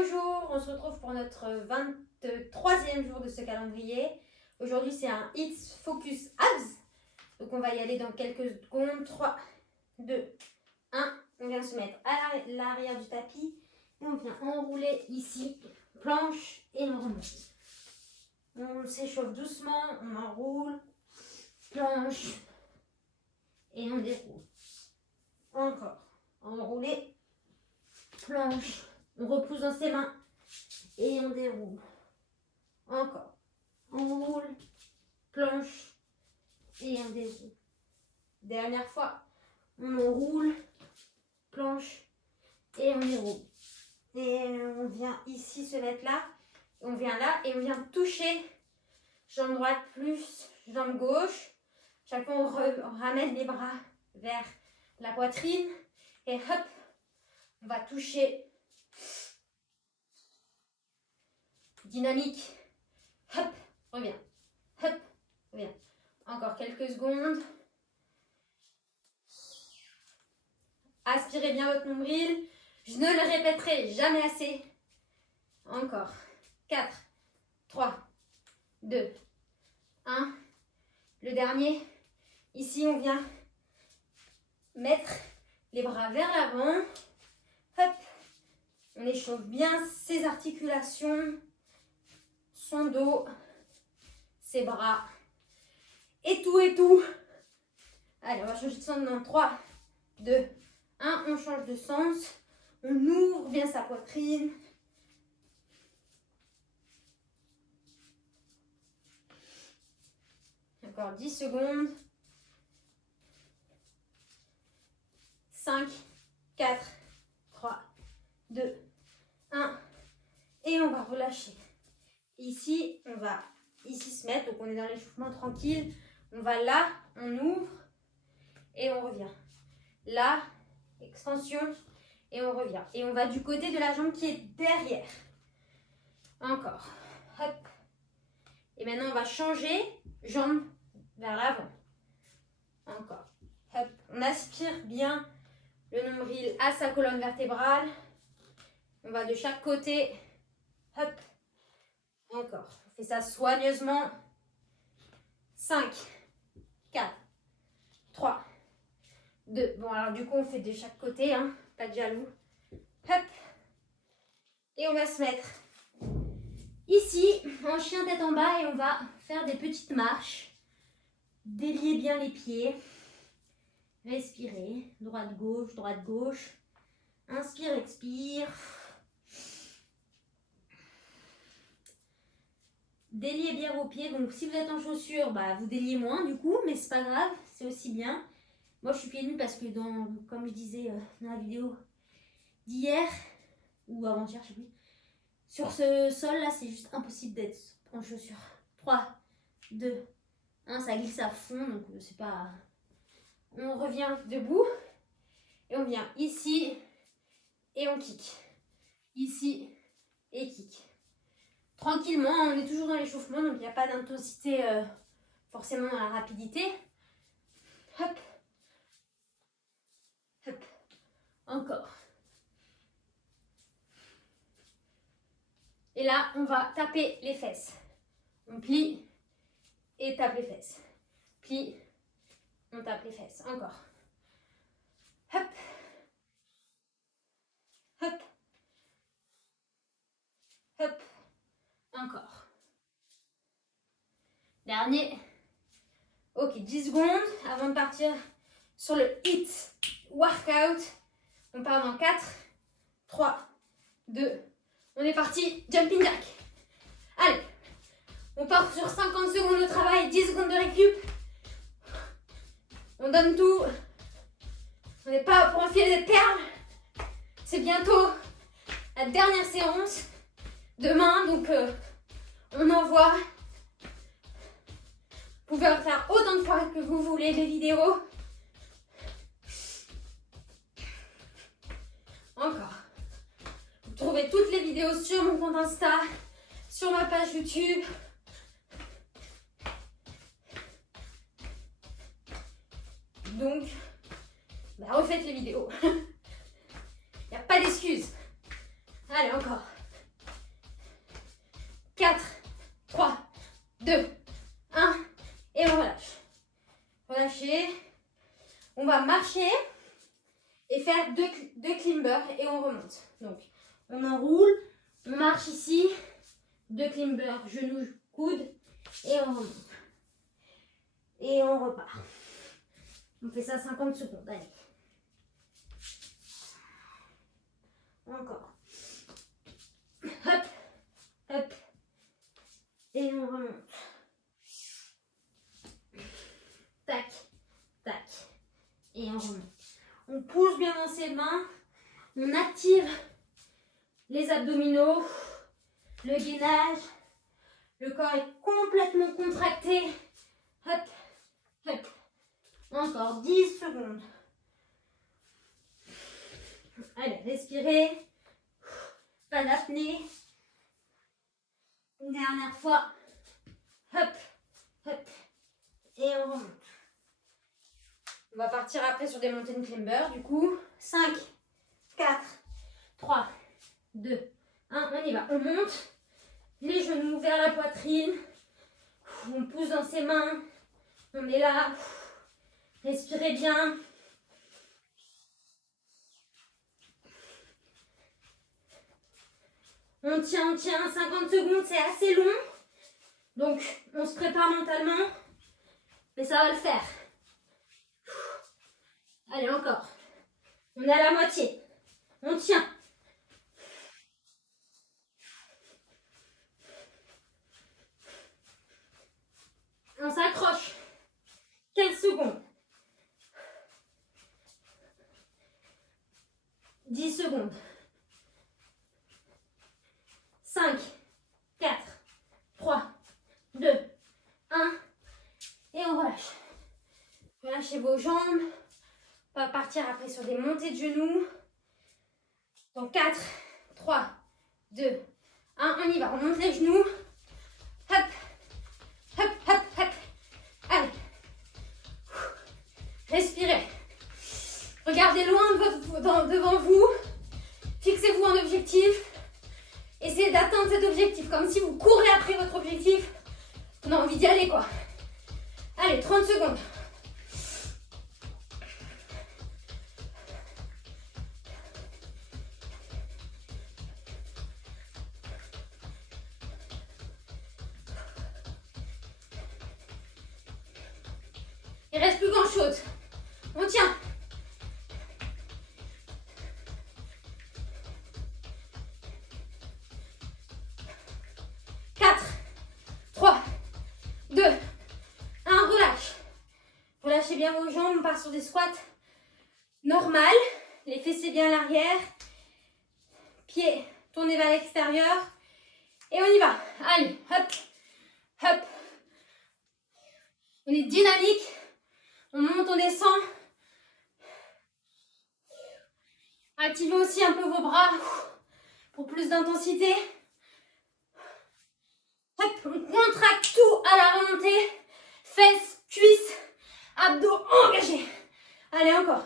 Bonjour, on se retrouve pour notre 23e jour de ce calendrier. Aujourd'hui c'est un It's Focus Abs. Donc on va y aller dans quelques secondes. 3, 2, 1. On vient se mettre à l'arrière du tapis. Et on vient enrouler ici, planche et on remonte. On s'échauffe doucement, on enroule, planche et on déroule. Encore, enrouler, planche. On repousse dans ses mains et on déroule. Encore. On roule, planche et on déroule. Dernière fois. On enroule, planche et on déroule. Et on vient ici se mettre là. On vient là et on vient toucher jambe droite plus jambe gauche. Chaque fois on ramène les bras vers la poitrine. Et hop, on va toucher. Dynamique. Hop, reviens. Hop, reviens. Encore quelques secondes. Aspirez bien votre nombril. Je ne le répéterai jamais assez. Encore. 4, 3, 2, 1. Le dernier. Ici, on vient mettre les bras vers l'avant. Hop. On échauffe bien ses articulations. Son dos, ses bras, et tout. Allez, on va changer de sens dans 3, 2, 1. On change de sens. On ouvre bien sa poitrine. Encore 10 secondes. 5, 4, 3, 2, 1. Et on va relâcher. Ici, on va se mettre, donc on est dans l'échauffement tranquille. On va là, on ouvre et on revient. Là, extension et on revient. Et on va du côté de la jambe qui est derrière. Encore. Hop. Et maintenant, on va changer jambe vers l'avant. Encore. Hop. On aspire bien le nombril à sa colonne vertébrale. On va de chaque côté. Hop. Encore. On fait ça soigneusement. 5, 4, 3, 2. Bon, alors du coup, on fait de chaque côté, hein. Pas de jaloux. Hop. Et on va se mettre ici, en chien tête en bas, et on va faire des petites marches. Déliez bien les pieds. Respirez. Droite-gauche, droite-gauche. Inspire, expire. Déliez bien vos pieds. Donc, si vous êtes en chaussures, bah, vous déliez moins du coup, mais c'est pas grave, c'est aussi bien. Moi, je suis pieds nus parce que, comme je disais dans la vidéo d'hier, ou avant-hier, je sais plus, sur ce sol-là, c'est juste impossible d'être en chaussures. 3, 2, 1, ça glisse à fond, donc c'est pas... On revient debout, et on vient ici, et on kick. Ici, et kick. Tranquillement, on est toujours dans l'échauffement, donc il n'y a pas d'intensité forcément dans la rapidité. Hop. Hop. Encore. Et là, on va taper les fesses. On plie et tape les fesses. Plie, on tape les fesses. Encore. Hop. Hop. Hop. Encore. Dernier. Ok, 10 secondes avant de partir sur le HIIT workout. On part dans 4, 3, 2. On est parti. Jumping jack. Allez. On part sur 50 secondes de travail, 10 secondes de récup. On donne tout. On n'est pas pour enfiler des perles. C'est bientôt la dernière séance. Demain, donc on envoie. Vous pouvez en faire autant de fois que vous voulez les vidéos. Encore. Vous trouvez toutes les vidéos sur mon compte Insta, sur ma page YouTube. Donc, refaites les vidéos. Il n'y a pas d'excuses. Allez, encore. relâcher. On va marcher et faire deux climbers et on remonte. Donc, on enroule, on marche ici, 2 climbers, genoux, coude et on remonte. Et on repart. On fait ça 50 secondes. Allez. Encore. Hop, hop. Et on remonte. Tac, tac. Et on remonte. On pousse bien dans ses mains. On active les abdominaux, le gainage. Le corps est complètement contracté. Hop, hop. Encore 10 secondes. Allez, respirez. Pas d'apnée. Une dernière fois. Hop, hop. Et on remonte. On va partir après sur des mountain climbers. Du coup, 5, 4, 3, 2, 1. On y va. On monte. Les genoux vers la poitrine. On pousse dans ses mains. On est là. Respirez bien. On tient. 50 secondes, c'est assez long. Donc, on se prépare mentalement. Mais ça va le faire. Allez, encore. On est à la moitié. On tient. On s'accroche. 15 secondes. 10 secondes. 5, 4, 3, 2, 1. Et on relâche. Relâchez vos jambes. On va partir après sur des montées de genoux. Donc 4, 3, 2, 1. On y va. On monte les genoux. Hop, hop, hop, hop. Allez. Respirez. Regardez loin devant vous. Fixez-vous un objectif. Essayez d'atteindre cet objectif. Comme si vous courez après votre objectif. On a envie d'y aller, quoi. Allez, 30 secondes. Il reste plus grand chose. On tient. Relâchez bien vos jambes, on part sur des squats normales. Les fessiers bien à l'arrière. Pieds tournés vers l'extérieur. Et on y va. Allez, hop, hop. On est dynamique. On monte, on descend. Activez aussi un peu vos bras pour plus d'intensité. Hop, on contracte tout à la remontée. Fesses, cuisses, abdos engagés. Allez, encore.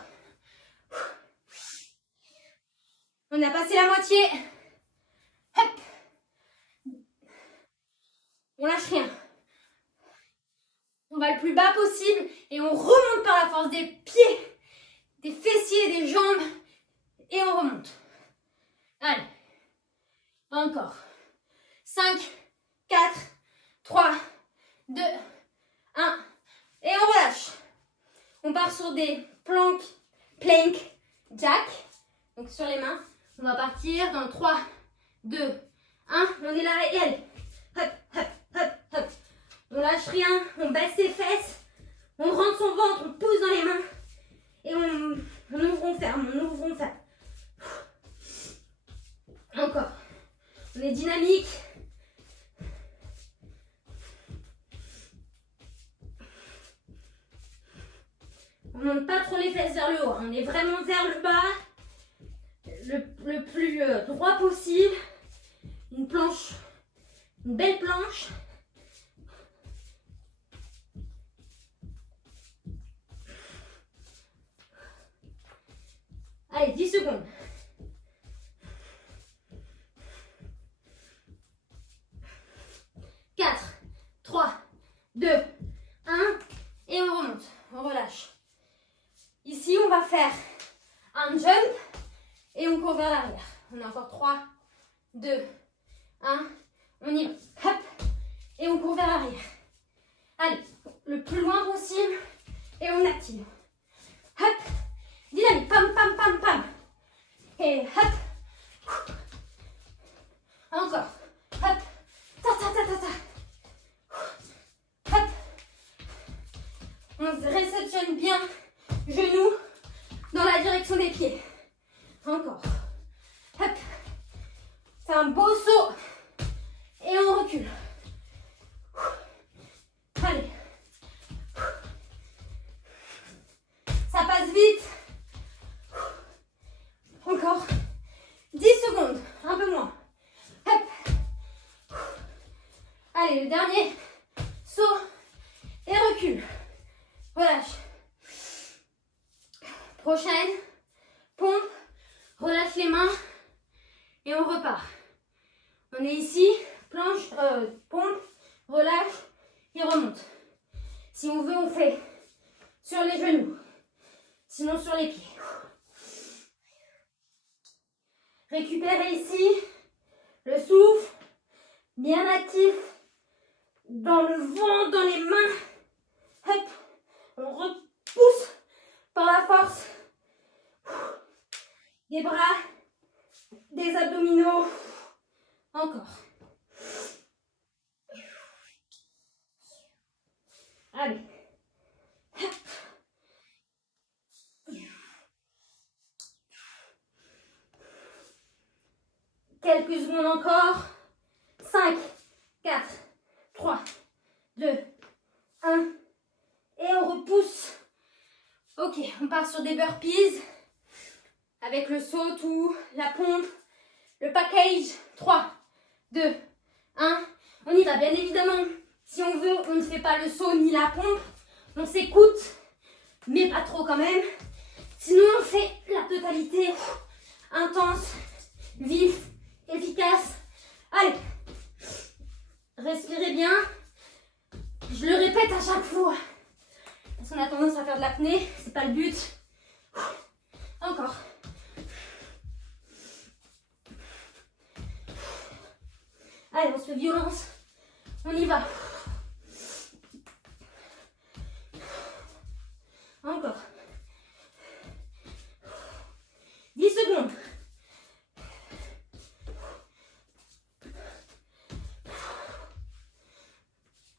On a passé la moitié. Hop. On lâche rien. On va le plus bas possible et on remonte par la force des pieds, des fessiers, des jambes et on remonte. Allez. Encore. 5, 4, 3, 2, 1. Et on relâche. On part sur des plank jack. Donc sur les mains. On va partir dans 3, 2, 1. On est là et allez. Hop, hop, hop, hop. On lâche rien. On baisse ses fesses. On rentre son ventre. On pousse dans les mains. Et on ouvre, on ferme. On ouvre, on ferme. Encore. On est dynamique. On ne monte pas trop les fesses vers le haut. On est vraiment vers le bas. Le plus droit possible. Une planche. Une belle planche. Allez, 10 secondes. Quatre, 3, 2, 1. Et on remonte. On relâche. Ici, on va faire un jump et on court vers l'arrière. On a encore 3, 2, 1. On y va. Hop. Et on court vers l'arrière. Allez, le plus loin possible. Et on active. Hop. Dynamique. Pam, pam, pam, pam. Et hop. Encore. Hop. Ta, ta, ta, ta, ta. Hop. On se réceptionne bien. Genoux dans la direction des pieds. Encore. Hop. C'est un beau saut. Et on recule. Allez. Ça passe vite. Encore. 10 secondes. Un peu moins. Hop. Allez, le dernier. Saut. Et recule. Relâche. Prochaine. Pompe. Relâche les mains. Et on repart. On est ici. Planche. Pompe. Relâche. Et remonte. Si on veut, on fait sur les genoux. Sinon sur les pieds. Récupérez ici le souffle. Bien actif. Dans le ventre, dans les mains. Hop. On repousse par la force. Des bras. Des abdominaux. Encore. Allez. Hop. Quelques secondes encore. 5, 4, 3, 2, 1. Et on repousse. Ok, on part sur des burpees. Avec le saut ou la pompe. Le package. 3, 2, 1. On y va, bien évidemment. Si on veut, on ne fait pas le saut ni la pompe. On s'écoute, mais pas trop quand même. Sinon, on fait la totalité. Intense, vif, efficace. Allez. Respirez bien. Je le répète à chaque fois. Parce qu'on a tendance à faire de l'apnée. C'est pas le but. Encore. Allez, on se fait violence. On y va. Encore. 10 secondes.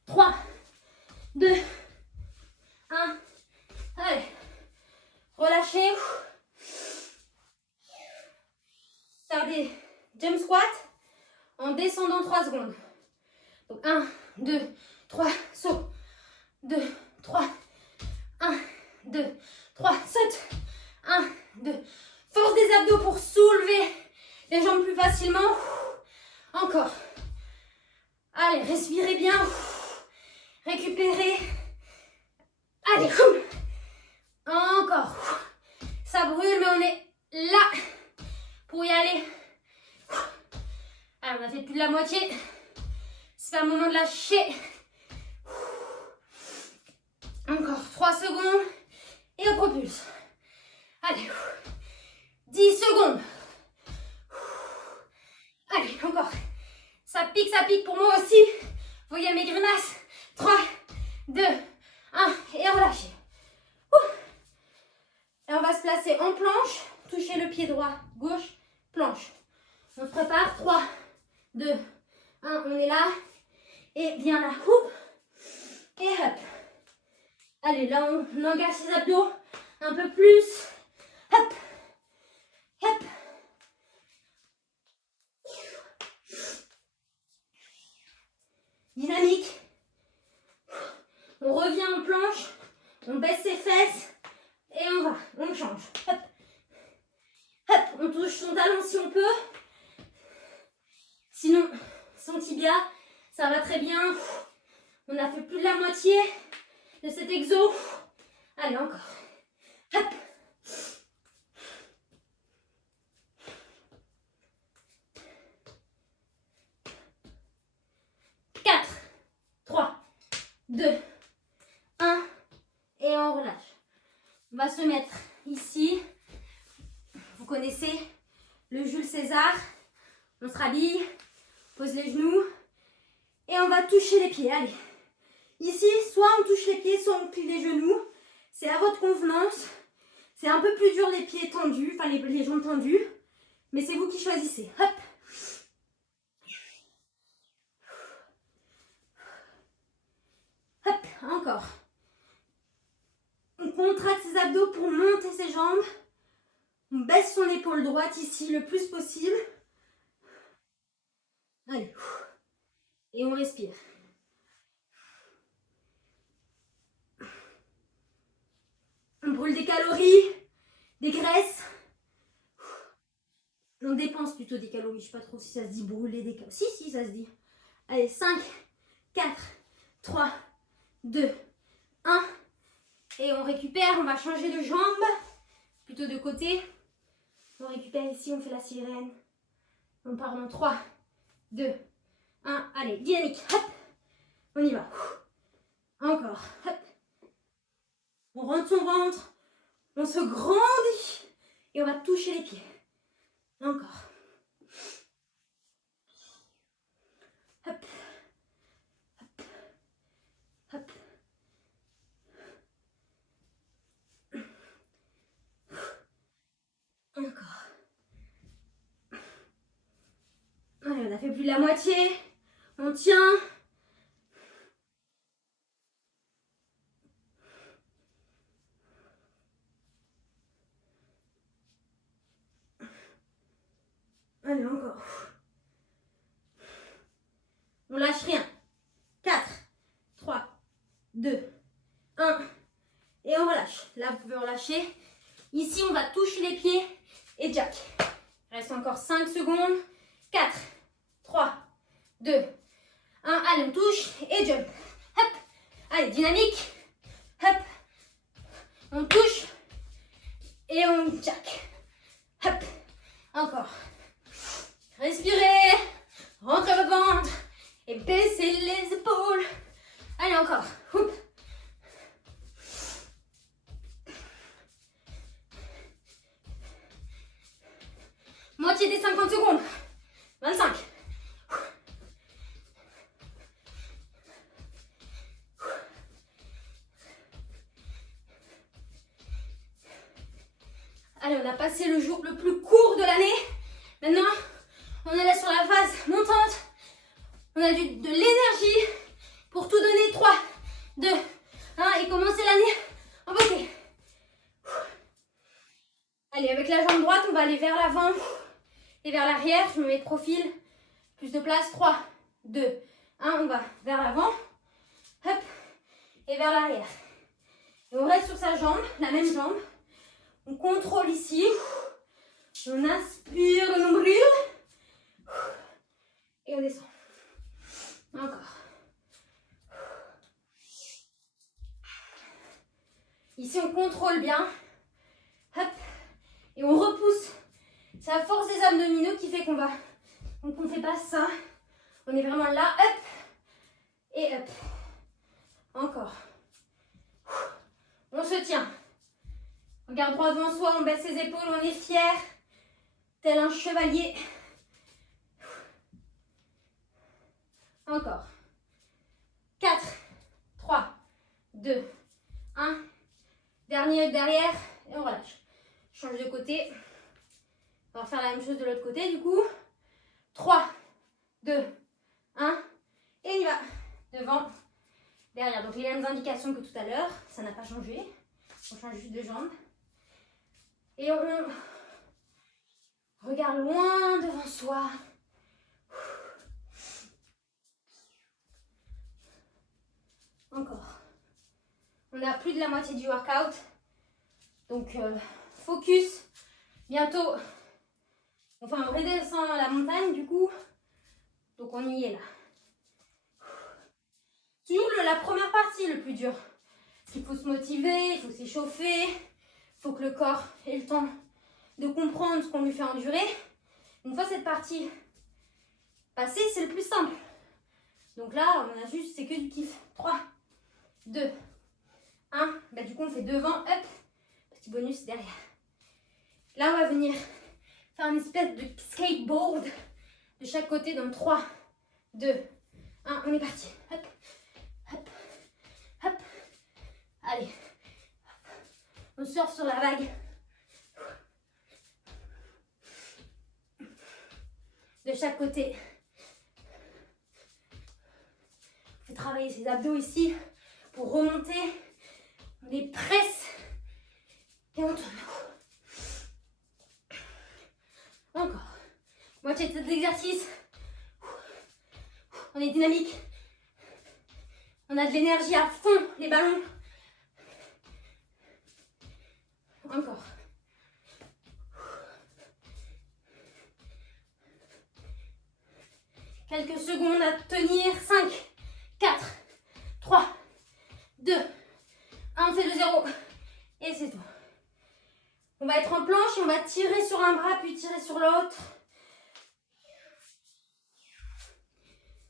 3, 2, 1. Allez. Relâchez. Faire des jump squats en descendant 3 secondes. Donc 1, 2, 3, saut. 2, 3, 1, 2, 3, saute. 1, 2. Force des abdos pour soulever les jambes plus facilement. Encore. Allez, respirez bien. Récupérez. Allez, encore. Ça brûle, mais on est là pour y aller. Allez, on a fait plus de la moitié. C'est pas le moment de lâcher. Encore 3 secondes. Et on propulse. Allez. 10 secondes. Allez, encore. Ça pique pour moi aussi. Voyez mes grimaces. 3, 2, 1. Et relâchez. Et on va se placer en planche. Toucher le pied droit, gauche, planche. On se prépare. 3, 2, 1. On est là. Et bien là. Et hop. Allez, là, on engage ses abdos un peu plus. Hop. Hop. Dynamique. On revient en planche. On baisse ses fesses. Et on change. Hop. Hop. On touche son talon si on peut. Sinon, son tibia, ça va très bien. On a fait plus de la moitié de cet exo. Allez, encore. Hop. 4, 3, 2, 1. Et on relâche. On va se mettre ici. Vous connaissez le Jules César. On se rhabille, pose les genoux et on va toucher les pieds. Allez. Ici, soit on touche les pieds, soit on plie les genoux. C'est à votre convenance. C'est un peu plus dur les pieds tendus, enfin les jambes tendues. Mais c'est vous qui choisissez. Hop. Hop, encore. On contracte ses abdos pour monter ses jambes. On baisse son épaule droite ici le plus possible. Allez. Et on respire. On brûle des calories, des graisses. On dépense plutôt des calories. Je ne sais pas trop si ça se dit brûler des calories. Si, ça se dit. Allez, 5, 4, 3, 2, 1. Et on récupère. On va changer de jambe. Plutôt de côté. On récupère ici. On fait la sirène. On part dans 3, 2, 1. Allez, dynamique. Hop. On y va. Encore. Hop. On rentre son ventre, on se grandit et on va toucher les pieds. Encore. Hop. Hop. Hop. Encore. Allez, on a fait plus de la moitié. On tient. Allez, encore. On lâche rien. 4, 3, 2, 1. Et on relâche. Là, vous pouvez relâcher. Ici, on va toucher les pieds et jack. Il reste encore 5 secondes. 4, 3, 2, 1. Allez, on touche et jump. Hop. Allez, dynamique. Hop. On touche et on jack. Hop. Encore. Respirez, rentrez votre ventre et baissez les épaules. Allez, encore. Oup. Moitié des 50 secondes. 25. Allez, on a passé le jour le plus court de l'année. Maintenant, on est là sur la phase montante. On a de l'énergie pour tout donner. 3, 2, 1 et commencer l'année en beauté. Allez, avec la jambe droite, on va aller vers l'avant et vers l'arrière. Je me mets de profil. Plus de place. 3, 2, 1. On va vers l'avant. Hop. Et vers l'arrière. Et on reste sur sa jambe, la même jambe. On contrôle ici. On inspire le nombril. Et on descend. Encore. Ici, on contrôle bien. Hop. Et on repousse. C'est la force des abdominaux qui fait qu'on va. Donc, on ne fait pas ça. On est vraiment là. Hop. Et hop. Encore. On se tient. On regarde droit devant soi. On baisse ses épaules. On est fier. Tel un chevalier. Encore. 4, 3, 2, 1. Dernier derrière. Et on relâche. Change de côté. On va faire la même chose de l'autre côté du coup. 3, 2, 1. Et on y va. Devant, derrière. Donc les mêmes indications que tout à l'heure. Ça n'a pas changé. On change juste de jambe. Et on regarde loin devant soi. Encore. On a plus de la moitié du workout. Donc, focus. Bientôt, on redescend la montagne du coup. Donc, on y est là. Toujours la première partie le plus dur. Parce qu'il faut se motiver, il faut s'échauffer. Il faut que le corps ait le temps de comprendre ce qu'on lui fait endurer. Une fois cette partie passée, c'est le plus simple. Donc là, on a juste, c'est que du kiff. 3, 2, 1. Bah, du coup, on fait devant, hop. petit bonus derrière. Là, on va venir faire une espèce de skateboard de chaque côté dans 3, 2, 1. On est parti. Hop, hop, hop. Allez. On surfe sur la vague. De chaque côté. On fait travailler ses abdos ici pour remonter. On les presse et on tourne. Encore. Moitié de cet exercice. On est dynamique. On a de l'énergie à fond, les ballons. Encore. Quelques secondes à tenir. 5, 4, 3, 2, 1. On fait le 0. Et c'est tout. On va être en planche et on va tirer sur un bras puis tirer sur l'autre.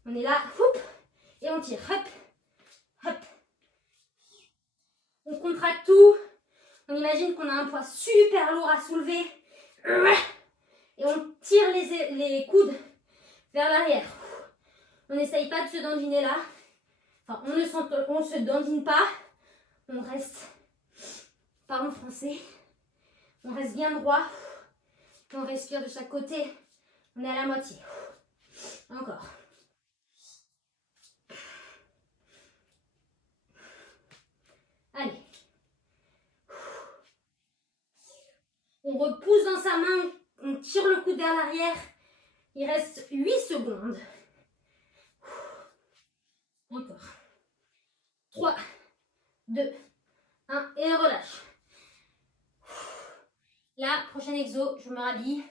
On est là. Hop, et on tire. Hop, hop. On contracte tout. On imagine qu'on a un poids super lourd à soulever. Et on tire les coudes vers l'arrière. On n'essaye pas de se dandiner là. Enfin, on ne se dandine pas. On reste, parlons français. On reste bien droit. Et on respire de chaque côté. On est à la moitié. Encore. Allez. On repousse dans sa main. On tire le coude vers l'arrière. Il reste 8 secondes. Encore. 3, 2, 1 et relâche. Là, prochain exo, je me rhabille.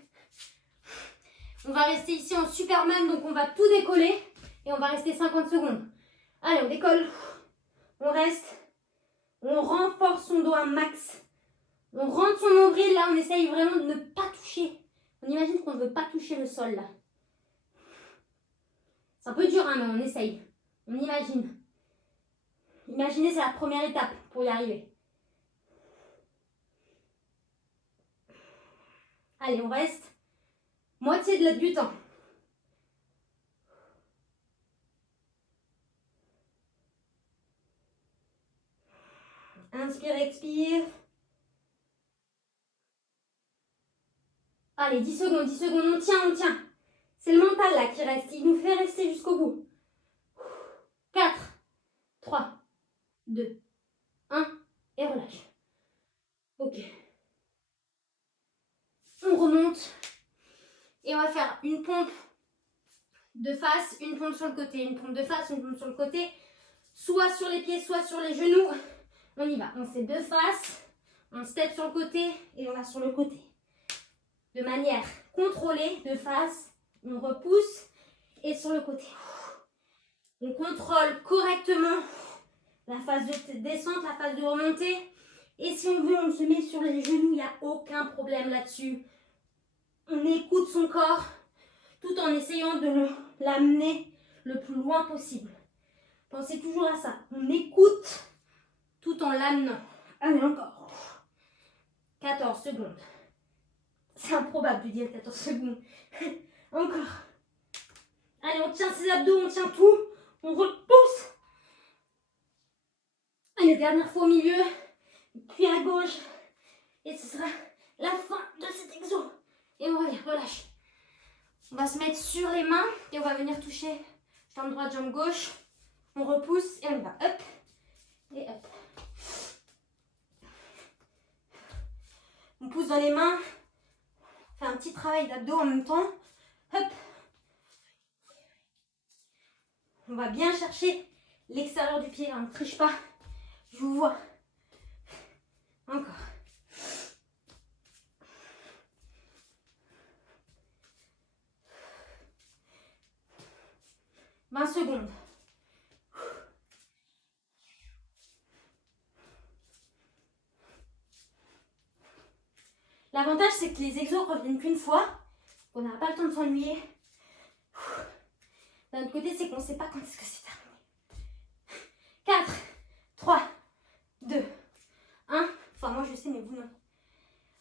On va rester ici en Superman, donc on va tout décoller et on va rester 50 secondes. Allez, on décolle. On reste. On renforce son dos un max. On rentre son nombril, là, on essaye vraiment de ne pas toucher. On imagine qu'on ne veut pas toucher le sol, là. C'est un peu dur, hein, mais on essaye. On imagine. Imaginez, c'est la première étape pour y arriver. Allez, on reste moitié du temps. Inspire, expire. Allez, 10 secondes, 10 secondes. On tient, on tient. C'est le mental là qui reste. Il nous fait rester jusqu'au bout. 4, 3, 2, 1 et relâche. Ok. On remonte et on va faire une pompe de face, une pompe sur le côté, une pompe de face, une pompe sur le côté, soit sur les pieds, soit sur les genoux. On y va. On fait de face, on step sur le côté et on va sur le côté. De manière contrôlée, de face, on repousse et sur le côté. On contrôle correctement la phase de descente, la phase de remontée. Et si on veut, on se met sur les genoux, il n'y a aucun problème là-dessus. On écoute son corps tout en essayant de l'amener le plus loin possible. Pensez toujours à ça. On écoute tout en l'amenant. Allez, encore. 14 secondes. C'est improbable de dire 14 secondes. Encore. Allez, on tient ses abdos, on tient tout. On repousse. Allez, dernière fois au milieu. Puis à gauche. Et ce sera la fin de cet exo. Et on revient, relâche. On va se mettre sur les mains et on va venir toucher jambe droite, jambe gauche. On repousse et on va hop et hop. On pousse dans les mains. On fait un petit travail d'abdos en même temps. Hop. On va bien chercher l'extérieur du pied. On ne triche pas. Je vous vois. Encore. « 20 secondes. L'avantage, c'est que les exos reviennent qu'une fois. On n'aura pas le temps de s'ennuyer. D'un autre côté, c'est qu'on ne sait pas quand est-ce que c'est terminé. 4, 3, 2, 1. Enfin, moi je sais, mais vous non.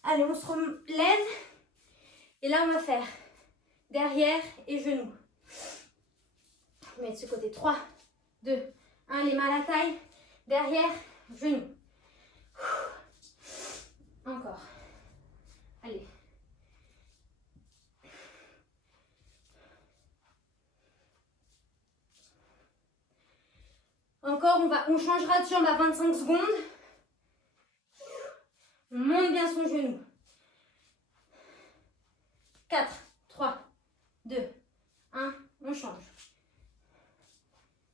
Allez, on se relève. Et là, on va faire derrière et genoux. On met de ce côté. 3, 2, 1. Les mains à la taille. Derrière, genoux. Encore. Allez. Encore, on changera de jambe à 25 secondes. On monte bien son genou. 4, 3, 2, 1. On change.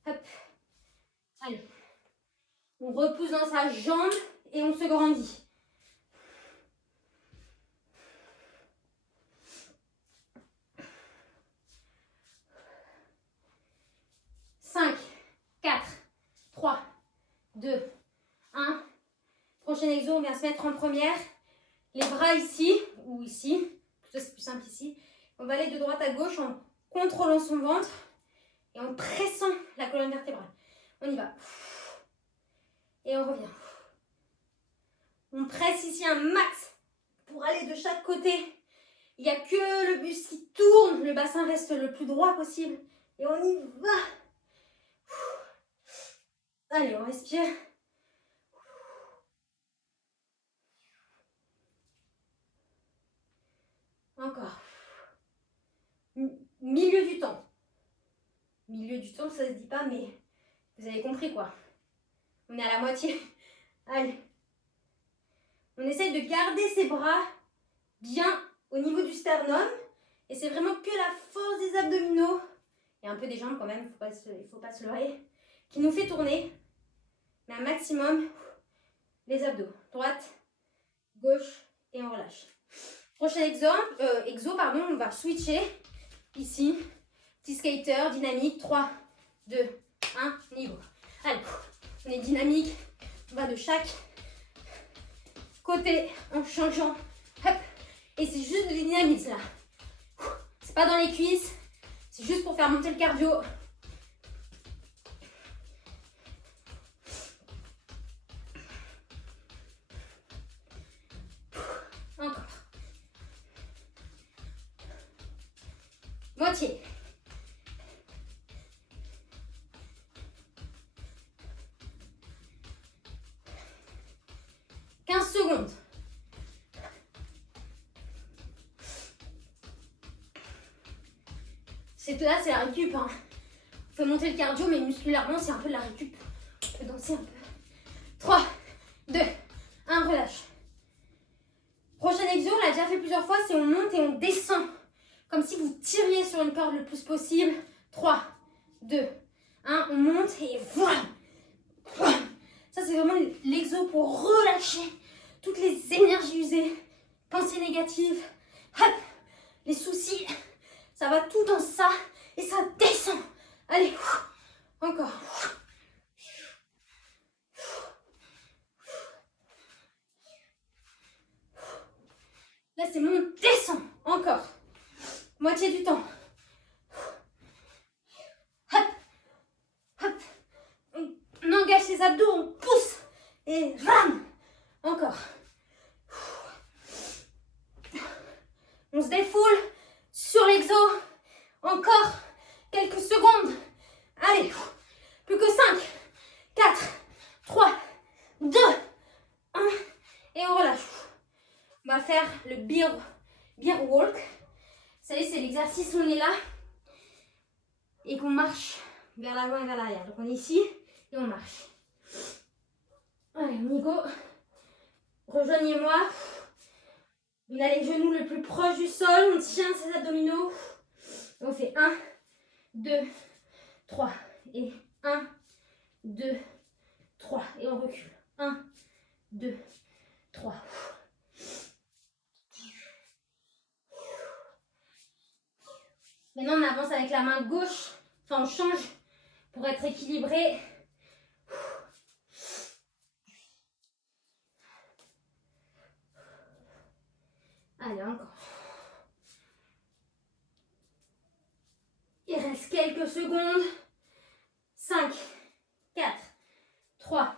Hop. Allez. On repousse dans sa jambe et on se grandit. Cinq, 4, 3, 2, 1. Prochain exo, on vient se mettre en première. Les bras ici, ou ici. Plutôt c'est plus simple ici. On va aller de droite à gauche en contrôlant son ventre et en pressant la colonne vertébrale. On y va. Et on revient. On presse ici un max pour aller de chaque côté. Il n'y a que le buste qui tourne. Le bassin reste le plus droit possible. Et on y va. Allez, on respire. Encore. Milieu du temps. Milieu du temps, ça se dit pas, mais vous avez compris quoi. On est à la moitié. Allez. On essaye de garder ses bras bien au niveau du sternum. Et c'est vraiment que la force des abdominaux, et un peu des jambes quand même, il ne faut pas se leurrer, qui nous fait tourner. Mais un maximum les abdos. Droite, gauche et on relâche. Prochain exo, on va switcher. Ici, petit skater, dynamique. 3, 2, 1, niveau. Allez, on est dynamique. On va de chaque côté en changeant. Hop. Et c'est juste de dynamisme là. C'est pas dans les cuisses. C'est juste pour faire monter le cardio. Encore. Moitié. Secondes. Là, c'est la récup. Hein. On fait monter le cardio, mais musculairement, c'est un peu de la récup. On peut danser un peu. 3, 2, 1, relâche. Prochain exo, on l'a déjà fait plusieurs fois, c'est on monte et on descend. Comme si vous tiriez sur une corde le plus possible. 3, 2, 1, on monte et voilà. Ça, c'est vraiment l'exo pour relâcher toutes les énergies usées, pensées négatives, hop, les soucis, ça va tout dans ça et ça descend. Allez, encore. Là, c'est mon descend. Encore. Moitié du temps. Hop, hop. On engage les abdos, on pousse et ram. Encore. On se défoule sur l'exo. Encore quelques secondes. Allez, plus que 5, 4, 3, 2, 1. Et on relâche. On va faire le beer walk. Vous savez, c'est l'exercice où on est là et qu'on marche vers l'avant et vers l'arrière. Donc on est ici et on marche. Allez, on y go. Rejoignez-moi. On a les genoux le plus proche du sol. On tient ses abdominaux. On fait 1, 2, 3. Et 1, 2, 3. Et on recule. 1, 2, 3. Maintenant, on avance avec la main gauche. Enfin, on change pour être équilibré. Allez, encore. Il reste quelques secondes. 5, 4, 3,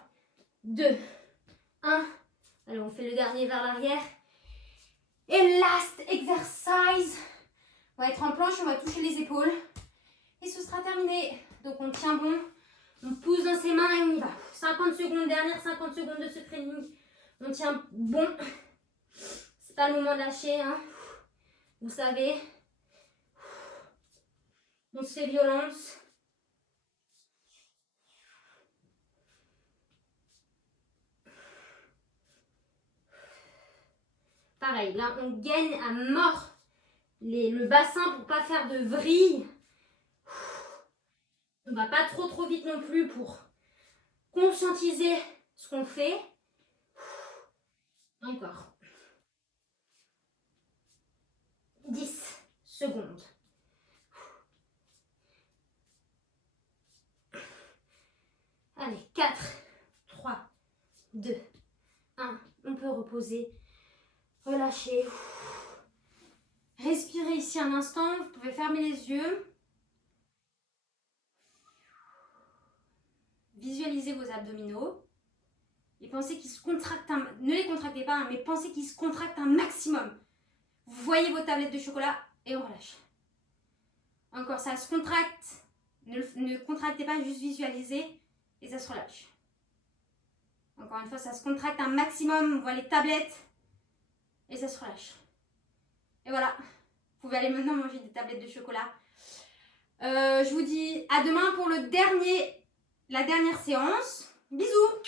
2, 1. Allez, on fait le dernier vers l'arrière. Et last exercise. On va être en planche, on va toucher les épaules. Et ce sera terminé. Donc on tient bon. On pousse dans ses mains et on y va. 50 secondes, dernière 50 secondes de ce training. On tient bon. C'est pas le moment de lâcher. Hein. Vous savez. On se fait violence. Pareil, là on gagne à mort le bassin pour pas faire de vrille. On va pas trop vite non plus pour conscientiser ce qu'on fait. Encore. 10 secondes. Allez, 4, 3, 2, 1. On peut reposer, relâcher. Respirez ici un instant. Vous pouvez fermer les yeux. Visualisez vos abdominaux. Et pensez qu'ils se contractent. Ne les contractez pas, hein, mais pensez qu'ils se contractent un maximum. Vous voyez vos tablettes de chocolat et on relâche. Encore, ça se contracte. Ne contractez pas, juste visualisez. Et ça se relâche. Encore une fois, ça se contracte un maximum. On voit les tablettes. Et ça se relâche. Et voilà. Vous pouvez aller maintenant manger des tablettes de chocolat. Je vous dis à demain pour la dernière séance. Bisous.